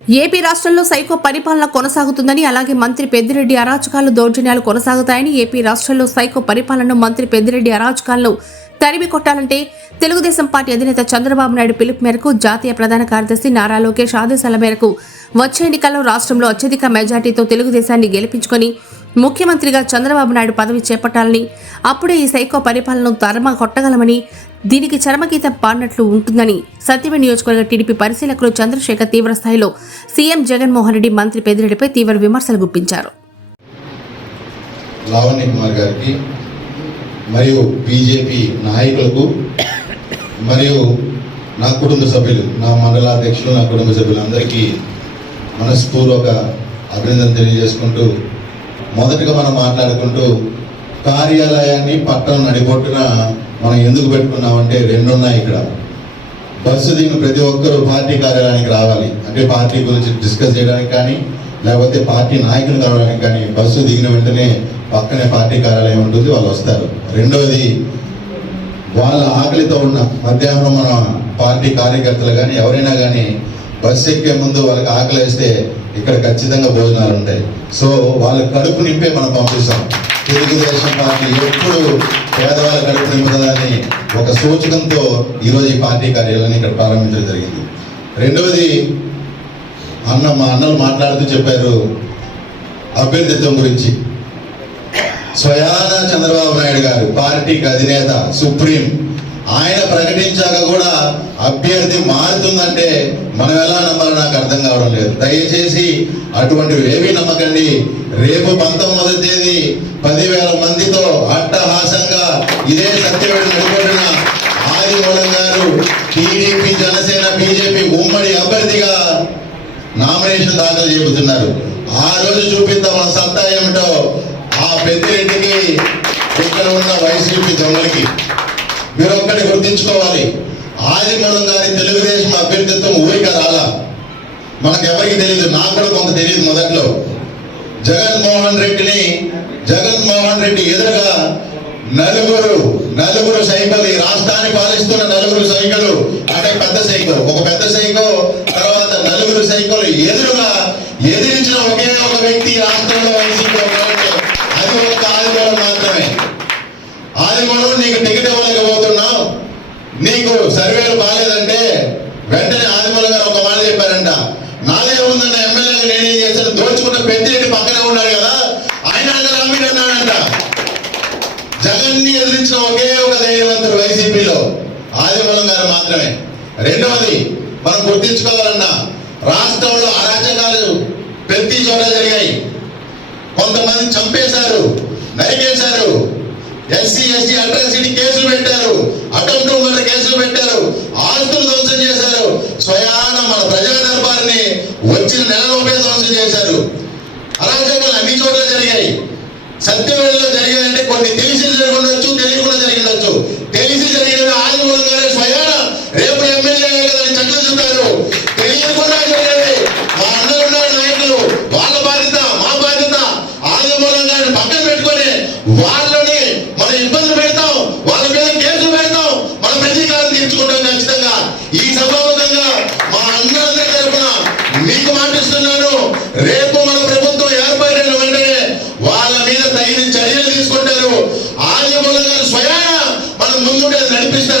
AP రాష్ట్రంలో psycho పరిపాలన కొనసాగుతుందని అలాగే మంత్రి పెద్దిరెడ్డి అరాచకాలు దౌర్జన్యాలు కొనసాగుతాయని ఏపీ రాష్ట్రంలో సైకో పరిపాలనను మంత్రి పెద్దిరెడ్డి అరాచకాల్లో తరిమి కొట్టాలంటే తెలుగుదేశం పార్టీ అధినేత చంద్రబాబు నాయుడు పిలుపు మేరకు జాతీయ ప్రధాన కార్యదర్శి నారా లోకేష్ ఆదేశాల మేరకు వచ్చే ఎన్నికల్లో రాష్ట్రంలో అత్యధిక మెజార్టీతో తెలుగుదేశాన్ని గెలిపించుకొని ముఖ్యమంత్రిగా చంద్రబాబు నాయుడు పదవి చేపట్టాలని అప్పుడే ఈ సైకో పరిపాలనను తరమ కొట్టగలమని దీనికి చరమగీతం పాడినట్లు ఉంటుందని సత్యమే నియోజకవర్గ టీడీపీ పరిశీలకులు చంద్రశేఖర్ తీవ్రస్థాయిలో సీఎం జగన్మోహన్ రెడ్డి మంత్రి పెద్దిరెడ్డిపై తీవ్ర విమర్శలు గుప్పించారు. లావణ్య కుమార్ గారికి మరియు బీజేపీ నాయకులకు మరియు నా కుటుంబ సభ్యులు నా మండలాధ్యక్షులు నా కుటుంబ సభ్యులు అందరికీ మనస్పూర్వక అభినందన తెలియజేసుకుంటూ మొదటగా మనం మాట్లాడుకుంటూ కార్యాలయాన్ని పట్టణం నడిబొట్టున మనం ఎందుకు పెట్టుకున్నామంటే రెండున్నాయి ఇక్కడ. బస్సు దిగిన ప్రతి ఒక్కరూ పార్టీ కార్యాలయానికి రావాలి. అంటే పార్టీ గురించి డిస్కస్ చేయడానికి కానీ లేకపోతే పార్టీ నాయకులు కలవడానికి కానీ బస్సు దిగిన వెంటనే పక్కనే పార్టీ కార్యాలయం ఉంటుంది వాళ్ళు వస్తారు. రెండవది వాళ్ళ ఆకలితో ఉన్న మధ్యాహ్నం మన పార్టీ కార్యకర్తలు కానీ ఎవరైనా కానీ బస్సు ఎక్కే ముందు వాళ్ళకి ఆకలి వేస్తే ఇక్కడ ఖచ్చితంగా భోజనాలు ఉంటాయి. సో వాళ్ళ కడుపు నింపే మనం పంపిస్తాం. తెలుగుదేశం పార్టీ ఎప్పుడు పేదవాళ్ళ కడుపు నింపుతుందని ఒక సూచకంతో ఈరోజు ఈ పార్టీ కార్యాలయాన్ని ఇక్కడ ప్రారంభించడం జరిగింది. రెండవది అన్న మా అన్నలు మాట్లాడుతూ చెప్పారు అభ్యర్థిత్వం గురించి. స్వయాన చంద్రబాబు నాయుడు గారు పార్టీకి అధినేత సుప్రీం. ఆయన ప్రకటించాక కూడా అభ్యర్థి మారుతుందంటే మనం ఎలా నమ్మాలో నాకు అర్థం కావడం లేదు. దయచేసి అటువంటివి ఏమీ నమ్మకండి. రేపు పంతొమ్మిది తేదీ పదివేల మందితో అట్టహాసంగా ఇదే సత్యవేడు నడిపడిన ఆదిమూలం గారు టీడీపీ జనసేన బీజేపీ ఉమ్మడి అభ్యర్థిగా నామినేషన్ దాఖలు చేపుతున్నారు ఆ రోజు చూపిద్దాం మన సత్తా ఏమిటో ఆ పెద్దిరెడ్డికి ఇక్కడ ఉన్న వైసీపీ దొంగలకి. మీరు ఒక్కటి గుర్తించుకోవాలి. ఆదిమూలం గారి తెలుగుదేశం అభ్యర్థిత్వం ఊరిక రాలా. మనకెవరికి తెలియదు నాకు కూడా కొంత తెలియదు మొదట్లో. జగన్మోహన్ రెడ్డిని జగన్మోహన్ రెడ్డి ఎదురుగా నలుగురు నలుగురు సైకిల్ ఈ రాష్ట్రాన్ని పాలిస్తున్న నలుగురు సైకిల్ అంటే పెద్ద సైకిల్ ఒక పెద్ద సైకిల్ తర్వాత నలుగురు సైకిల్ ఎదురుగా ఎదిరించిన ఒకే ఒక వ్యక్తి ఈ రాష్ట్రంలో వైసీపీ ఉన్నారంటే అది ఒక ఆదిమూలం మాత్రమే ఆదిమూలం నీకు టికెట్ ఇవ్వలేకపోతున్నావు నీకు సర్వేలు బాగాలేదంటే వెంటనే ఆదిమల గారు ఒక మాట చెప్పారంట. నాదే ఉందన్న ఎమ్మెల్యేగా నేనేం చేశాను? దోచుకున్న పెద్దిరెడ్డి పక్కనే ఉన్నాడు కదా ఆయన అన్నాడంట జగన్ జగన్ని ఎదిరించిన ఒకే ఒక ధైర్యవంతుడు వైసీపీలో ఆదిమూలం గారు మాత్రమే. రెండవది మనం గుర్తించుకోవాలన్నా రాష్ట్రంలో అరాచకాలు ప్రతి చోట జరిగాయి. కొంతమంది చంపేశారు నరికేశారు. చేసి ఎస్టీ అట్రాసిటీ కేసులు పెట్టారు. అటెంప్ట్ మర్డర్ కేసులు పెట్టారు. ఆస్తులు ధ్వంసం చేశారు. స్వయాన మన ప్రజా దర్బార్ని వచ్చిన నెలలోపే ధ్వంసం చేశారు. అరాచకాలు అన్ని చోట్ల జరిగాయి. సత్యవేళలో జరిగాయంటే కొన్ని తెలిసి జరిగి తెలియ తెలియకుండా జరిగి ఉండొచ్చు తెలిసి జరిగినవి ఆదిమూలం గారే స్వయాన రేపు ఎమ్మెల్యే కదా అని చక్కగా చెప్పారు తెలియకుండా జరిగేవి మా అన్నలు ఉన్నారు నాయకులు వాళ్ళ బాధ్యత మా బాధ్యత ఆదిమూలం గారిని పక్కన పెట్టుకొని వాళ్ళని మనం ఇబ్బంది పెడతాం వాళ్ళ మీద కేసులు పెడతాం మన ప్రతీకారం తీర్చుకుంటాం ఖచ్చితంగా ఈ సభాముఖంగా మా అన్నలందరి తరపున మీకు మాటిస్తున్నాను రేపు మన ప్రభుత్వం ఏర్పడిన వెంటనే వాళ్ళ మీద తగిన చర్యలు తీసుకుంటారు ఆదిమూలం గారు స్వయాన మనం ముందుంటే